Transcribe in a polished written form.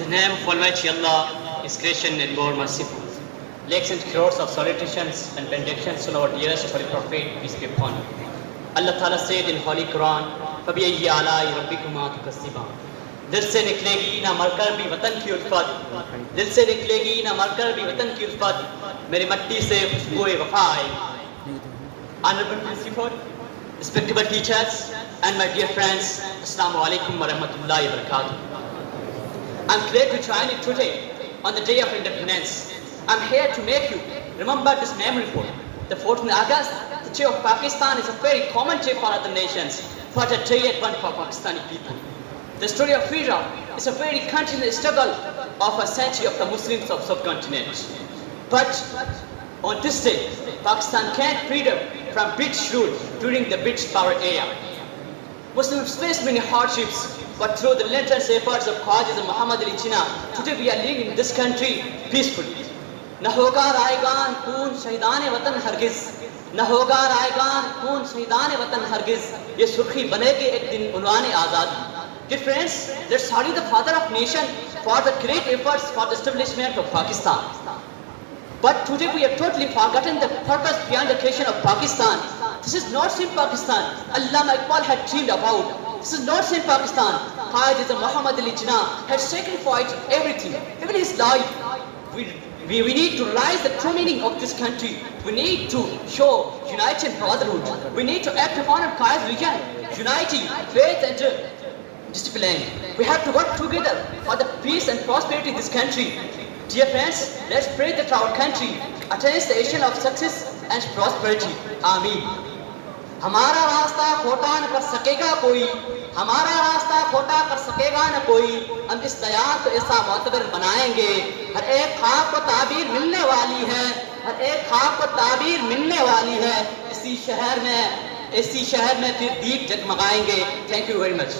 The name of Almighty Allah is gracious and more merciful. Lakhs and crores of salutations and benedictions to our dearest Holy Prophet, peace be upon him. Allah Ta'ala said in Holy Quran, فَبِأَيِّ آلَاءِ رَبِّكُمَا تُكَذِّبَانِ दिल से निकलेगी ना मरकर भी वतन की उल्फत, दिल से निकलेगी ना मरकर भी वतन की उल्फत, मेरी मट्टी से खुशबूए वफा आएगी. Honorable Principal, respectable teachers, and my dear friends, Assalamu alaikum wa rahmatullahi wa barakatuh. I'm glad to join you today on the day of independence. I'm here to make you remember this memory for the 14th August. The day of Pakistan is a very common day for other nations, but a day at one for Pakistani people. The story of freedom is a very continuous struggle of a century of the Muslims of subcontinent. But on this day, Pakistan gained freedom from British rule during the British power era. Muslims faced many hardships, but through the relentless efforts of Khwaja Muhammad Ali Jinnah, today we are living in this country peacefully. न होगा रायगान खून शहीदान वतन हरगिज, न होगा रायगान खून शहीदान वतन हरगिज, ये सुर्खी बनेगी एक दिन उन्वाने आज़ादी. Dear friends, let's salute the father of nation for the great efforts for the establishment of Pakistan. But today we have totally forgotten the purpose behind the creation of Pakistan. This is not same Pakistan Allama Iqbal had dreamed about. This is not same Pakistan Khwaja Muhammad Ali Jinnah had sacrificed everything, even his life. We need to realize the true meaning of this country. We need to show united brotherhood. We need to act upon a Qai's vision, unity, faith and discipline. We have to work together for the peace and prosperity of this country. Dear friends, let's pray that our country attains the vision of success and prosperity. Ameen. हमारा रास्ता खोटा न कर सकेगा कोई, हमारा रास्ता खोटा कर सकेगा न कोई, हम इस दयार को ऐसा मोतबर बनाएंगे. हर एक खाक को ताबीर मिलने वाली है, हर एक खाक को ताबीर मिलने वाली है. इसी शहर में फिर दीप जगमगाएंगे. Thank you very much.